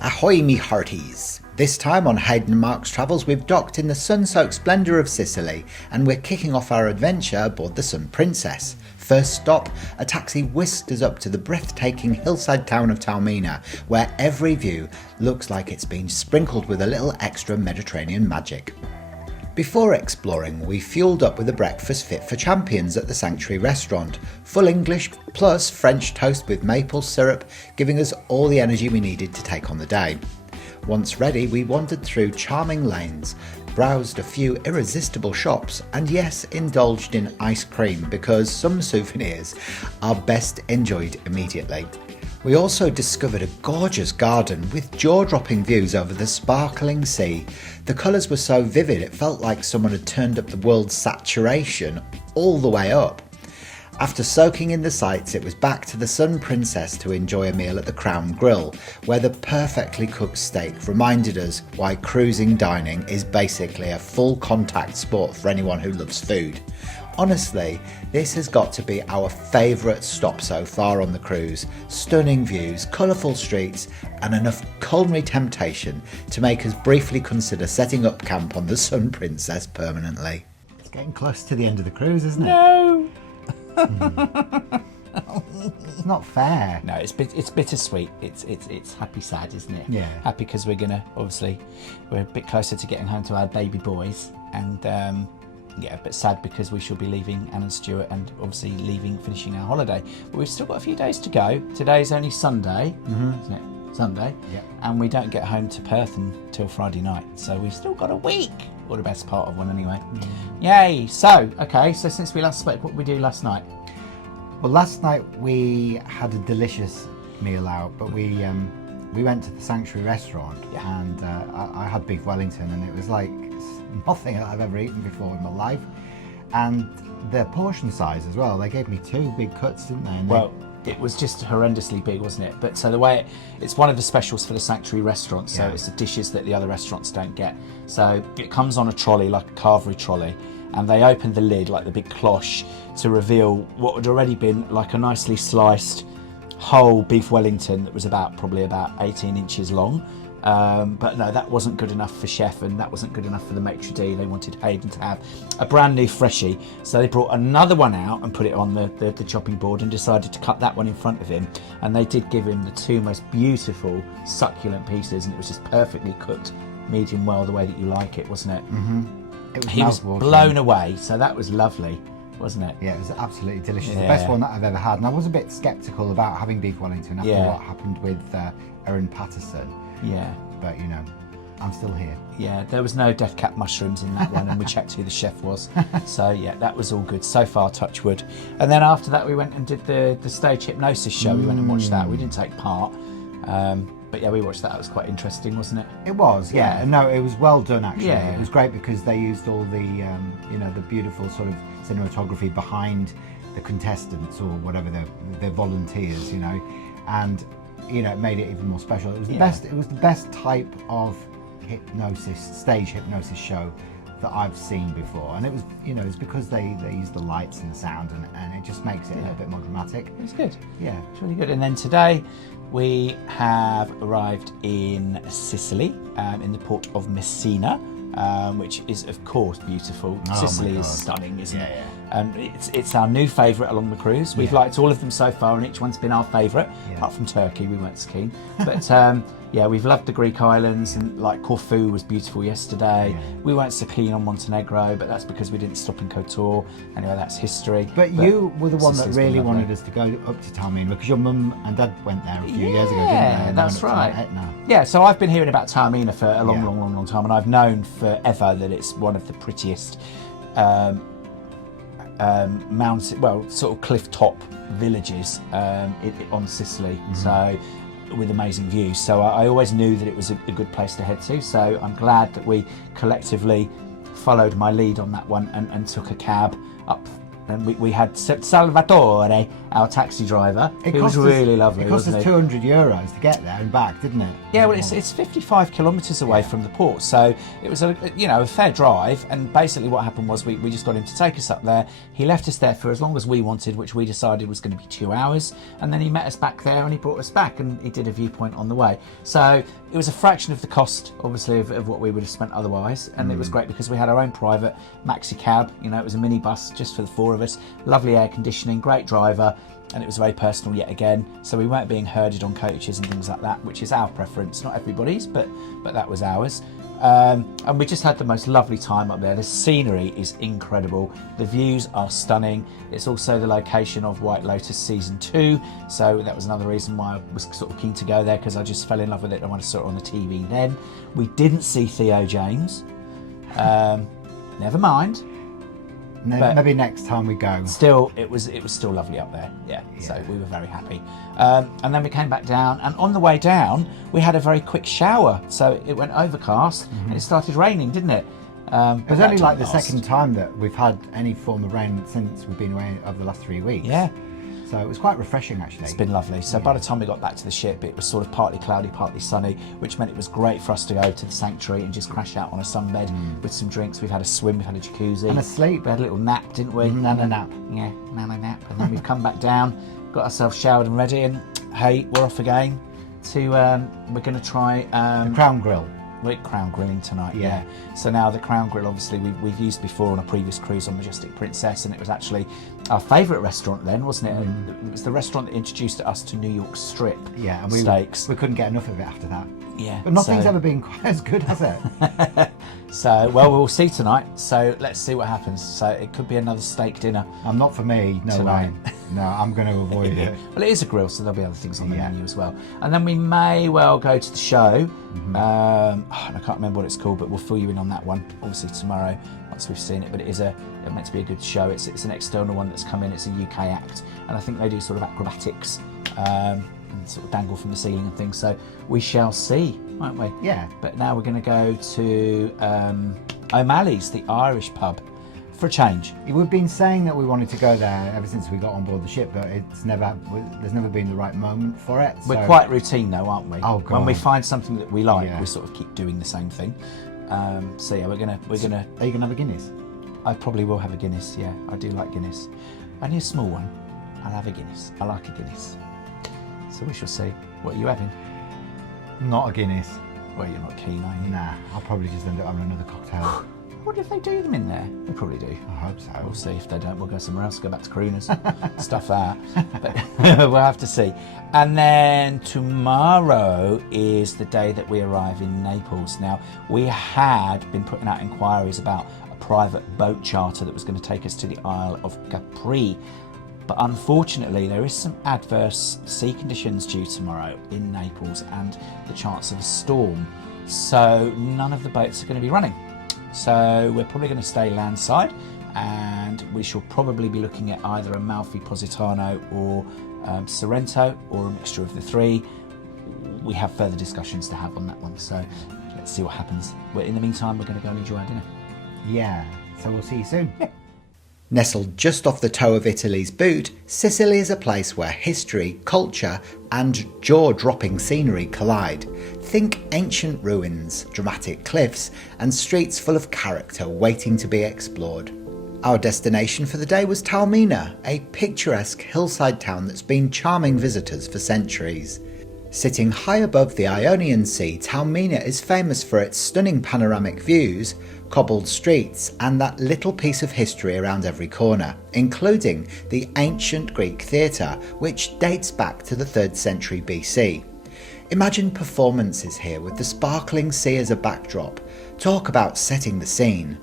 Ahoy me hearties! This time on Hayden and Mark's Travels we've docked in the sun-soaked splendour of Sicily and we're kicking off our adventure aboard the Sun Princess. First stop, a taxi whisked us up to the breathtaking hillside town of Taormina, where every view looks like it's been sprinkled with a little extra Mediterranean magic. Before exploring, we fueled up with a breakfast fit for champions at the Sanctuary restaurant. Full English plus French toast with maple syrup, giving us all the energy we needed to take on the day. Once ready, we wandered through charming lanes, browsed a few irresistible shops, and yes, indulged in ice cream because some souvenirs are best enjoyed immediately. We also discovered a gorgeous garden with jaw-dropping views over the sparkling sea. The colours were so vivid it felt like someone had turned up the world's saturation all the way up. After soaking in the sights, it was back to the Sun Princess to enjoy a meal at the Crown Grill, where the perfectly cooked steak reminded us why cruising dining is basically a full contact sport for anyone who loves food. Honestly, this has got to be our favourite stop so far on the cruise. Stunning views, colourful streets, and enough culinary temptation to make us briefly consider setting up camp on the Sun Princess permanently. It's getting close to the end of the cruise, isn't it? No! It's not fair. No, it's bittersweet. It's happy sad, isn't it? Yeah. Happy because we're a bit closer to getting home to our baby boys, and but sad because we shall be leaving Anne and Stuart and obviously finishing our holiday. But we've still got a few days to go. Today's only Sunday, isn't it? Sunday. Yeah. And we don't get home to Perth until Friday night, so we've still got a week, or the best part of one anyway. Yay! So since we last spoke, what did we do last night? Well, last night we had a delicious meal out, but we went to the Sanctuary restaurant, and I had beef Wellington, and it was like nothing I've ever eaten before in my life. And their portion size as well, they gave me two big cuts, didn't they? And it was just horrendously big, wasn't it? But so the way it's one of the specials for the Sanctuary restaurant, so it's the dishes that the other restaurants don't get. So it comes on a trolley, like a carvery trolley, and they opened the lid, like the big cloche, to reveal what had already been like a nicely sliced whole beef Wellington that was probably about 18 inches long. But no, that wasn't good enough for chef, and that wasn't good enough for the maitre d'. They wanted Hayden to have a brand new freshie, so they brought another one out and put it on the chopping board and decided to cut that one in front of him. And they did give him the two most beautiful succulent pieces, and it was just perfectly cooked, medium well, the way that you like it, wasn't it? He was blown away, so that was lovely, wasn't it? Yeah, it was absolutely delicious. The best one that I've ever had. And I was a bit sceptical about having beef Wellington after what happened with Erin Patterson. Yeah. But, I'm still here. Yeah, there was no death cap mushrooms in that one, and we checked who the chef was. So, yeah, that was all good. So far, touch wood. And then after that, we went and did the stage hypnosis show. We went and watched that. We didn't take part. But yeah, we watched that. It was quite interesting, wasn't it? It was, yeah. No, it was well done, actually. Yeah. It was great because they used all the, the beautiful sort of cinematography behind the contestants or whatever, the volunteers, and it made it even more special. It was the best. It was the best type of stage hypnosis show that I've seen before, and it was, it's because they use the lights and the sound, and it just makes it a little bit more dramatic. It was good. Yeah, it's really good. And then today we have arrived in Sicily, in the port of Messina, which is of course beautiful. Sicily is stunning, isn't it? It's our new favourite along the cruise. We've liked all of them so far, and each one's been our favourite, apart from Turkey. We weren't so keen, but we've loved the Greek islands, and like Corfu was beautiful yesterday. We weren't so keen on Montenegro, but that's because we didn't stop in Kotor. Anyway, that's history. But you were the one that really wanted us to go up to Taormina, because your mum and dad went there a few years ago, didn't they? Yeah, that's right. Yeah, so I've been hearing about Taormina for a long time, and I've known forever that it's one of the prettiest sort of cliff top villages on Sicily. So with amazing views. So I always knew that it was a good place to head to. So I'm glad that we collectively followed my lead on that one and took a cab up And we had Salvatore, our taxi driver, who was really lovely. It cost us wasn't €200 to get there and back, didn't it? Yeah, well, it's 55 kilometres away from the port, so it was a fair drive. And basically, what happened was we just got him to take us up there. He left us there for as long as we wanted, which we decided was going to be 2 hours, and then he met us back there and he brought us back, and he did a viewpoint on the way. So it was a fraction of the cost, obviously, of what we would have spent otherwise, and it was great because we had our own private maxi cab. It was a minibus just for the four of us. Lovely air conditioning, great driver, and it was very personal yet again. So we weren't being herded on coaches and things like that, which is our preference, not everybody's, but that was ours. And we just had the most lovely time up there. The scenery is incredible. The views are stunning. It's also the location of White Lotus season 2. So that was another reason why I was sort of keen to go there, because I just fell in love with it. I wanted to saw it on the TV then. We didn't see Theo James. Never mind. Maybe next time we go. Still, it was still lovely up there. Yeah. So we were very happy. And then we came back down, and on the way down, we had a very quick shower. So it went overcast and it started raining, didn't it? It was only like the second time that we've had any form of rain since we've been away over the last 3 weeks. Yeah. So it was quite refreshing, actually. It's been lovely. So by the time we got back to the ship, it was sort of partly cloudy, partly sunny, which meant it was great for us to go to the sanctuary and just crash out on a sunbed with some drinks. We've had a swim, we've had a jacuzzi. And a sleep. We had a little nap, didn't we? Nana nap. Yeah, nana nap. And then we've come back down, got ourselves showered and ready, and hey, we're off again to, we're going to try... the Crown Grill. We're crown grilling tonight, yeah. So now the crown grill, obviously, we've used before on a previous cruise on Majestic Princess, and it was actually our favourite restaurant then, wasn't it? It was the restaurant that introduced us to New York strip steaks. We couldn't get enough of it after that. Yeah. But nothing's ever been quite as good, has it? So, well, we'll see tonight. So let's see what happens. So it could be another steak dinner. Not for me, no tonight. way. No, I'm going to avoid it. Well, it is a grill, so there'll be other things on the menu as well. And then we may well go to the show. I can't remember what it's called, but we'll fill you in on that one, obviously, tomorrow, once we've seen it. But it's meant to be a good show. It's an external one that's come in. It's a UK act, and I think they do sort of acrobatics and sort of dangle from the ceiling and things. So we shall see, won't we? Yeah. But now we're going to go to O'Malley's, the Irish pub, for a change. We've been saying that we wanted to go there ever since we got on board the ship, but there's never been the right moment for it. We're quite routine though, aren't we? Oh, God. When we find something that we like, we sort of keep doing the same thing. So yeah, we're gonna. Are you gonna have a Guinness? I probably will have a Guinness. Yeah, I do like Guinness. Only a small one. I'll have a Guinness. I like a Guinness. So we shall see. What are you having? Not a Guinness. Well, you're not keen, are you? Nah, I'll probably just end up having another cocktail. What if they do them in there? They probably do. I hope so. We'll see. If they don't, we'll go somewhere else, go back to Crooners, stuff that. But we'll have to see. And then tomorrow is the day that we arrive in Naples. Now, we had been putting out inquiries about a private boat charter that was going to take us to the Isle of Capri. But unfortunately, there is some adverse sea conditions due tomorrow in Naples and the chance of a storm. So none of the boats are going to be running. So we're probably going to stay landside, and we shall probably be looking at either Amalfi Positano or Sorrento, or a mixture of the three. We have further discussions to have on that one, so let's see what happens. In the meantime, we're going to go and enjoy our dinner. Yeah, so we'll see you soon. Nestled just off the toe of Italy's boot, Sicily is a place where history, culture and jaw-dropping scenery collide. Think ancient ruins, dramatic cliffs and streets full of character waiting to be explored. Our destination for the day was Taormina, a picturesque hillside town that's been charming visitors for centuries. Sitting high above the Ionian Sea, Taormina is famous for its stunning panoramic views, cobbled streets and that little piece of history around every corner, including the ancient Greek theatre, which dates back to the 3rd century BC. Imagine performances here with the sparkling sea as a backdrop. Talk about setting the scene.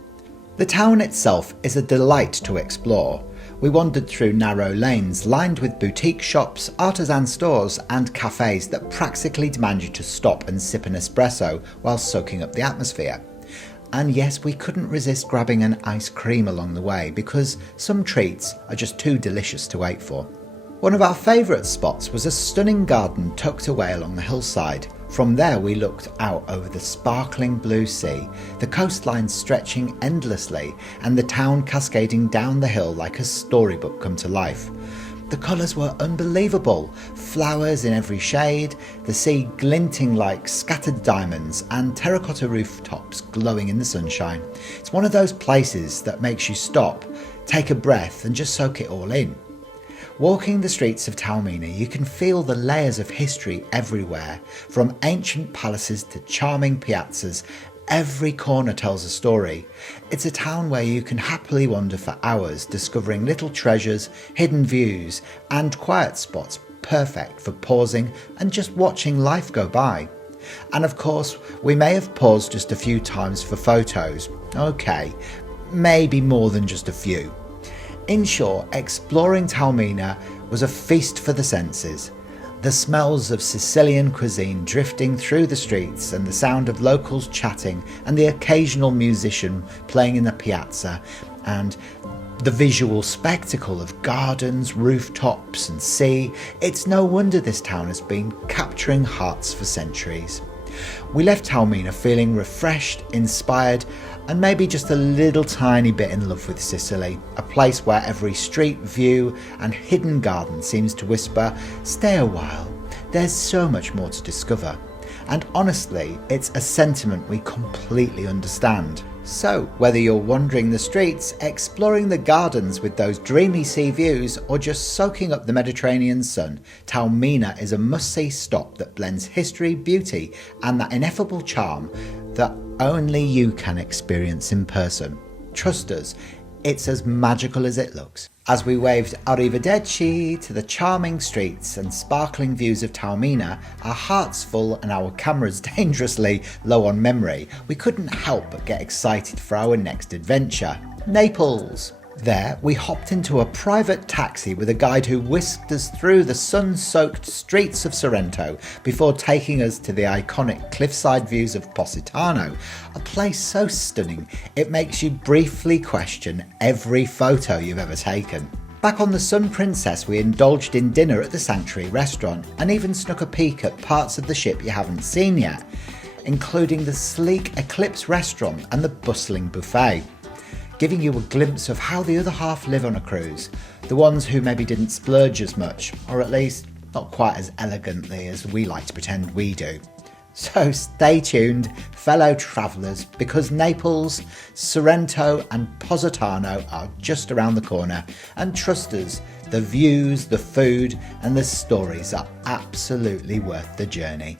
The town itself is a delight to explore. We wandered through narrow lanes lined with boutique shops, artisan stores and cafes that practically demand you to stop and sip an espresso while soaking up the atmosphere. And yes, we couldn't resist grabbing an ice cream along the way because some treats are just too delicious to wait for. One of our favourite spots was a stunning garden tucked away along the hillside, From there we looked out over the sparkling blue sea, the coastline stretching endlessly and the town cascading down the hill like a storybook come to life. The colours were unbelievable, flowers in every shade, the sea glinting like scattered diamonds and terracotta rooftops glowing in the sunshine. It's one of those places that makes you stop, take a breath and just soak it all in. Walking the streets of Taormina, you can feel the layers of history everywhere, from ancient palaces to charming piazzas. Every corner tells a story. It's a town where you can happily wander for hours, discovering little treasures, hidden views, and quiet spots perfect for pausing and just watching life go by. And of course, we may have paused just a few times for photos. Okay, maybe more than just a few. In short, exploring Taormina was a feast for the senses. The smells of Sicilian cuisine drifting through the streets and the sound of locals chatting and the occasional musician playing in the piazza and the visual spectacle of gardens, rooftops and sea. It's no wonder this town has been capturing hearts for centuries. We left Taormina feeling refreshed, inspired and maybe just a little tiny bit in love with Sicily, a place where every street view and hidden garden seems to whisper, stay a while, there's so much more to discover. And honestly, it's a sentiment we completely understand. So, whether you're wandering the streets, exploring the gardens with those dreamy sea views, or just soaking up the Mediterranean sun, Taormina is a must-see stop that blends history, beauty, and that ineffable charm that only you can experience in person. Trust us, it's as magical as it looks. As we waved arrivederci to the charming streets and sparkling views of Taormina, our hearts full and our cameras dangerously low on memory, we couldn't help but get excited for our next adventure, Naples. There, we hopped into a private taxi with a guide who whisked us through the sun-soaked streets of Sorrento before taking us to the iconic cliffside views of Positano, a place so stunning it makes you briefly question every photo you've ever taken. Back on the Sun Princess, we indulged in dinner at the Sanctuary restaurant and even snuck a peek at parts of the ship you haven't seen yet, including the sleek Eclipse restaurant and the bustling buffet, giving you a glimpse of how the other half live on a cruise, the ones who maybe didn't splurge as much, or at least not quite as elegantly as we like to pretend we do. So stay tuned, fellow travellers, because Naples, Sorrento and Positano are just around the corner, and trust us, the views, the food and the stories are absolutely worth the journey.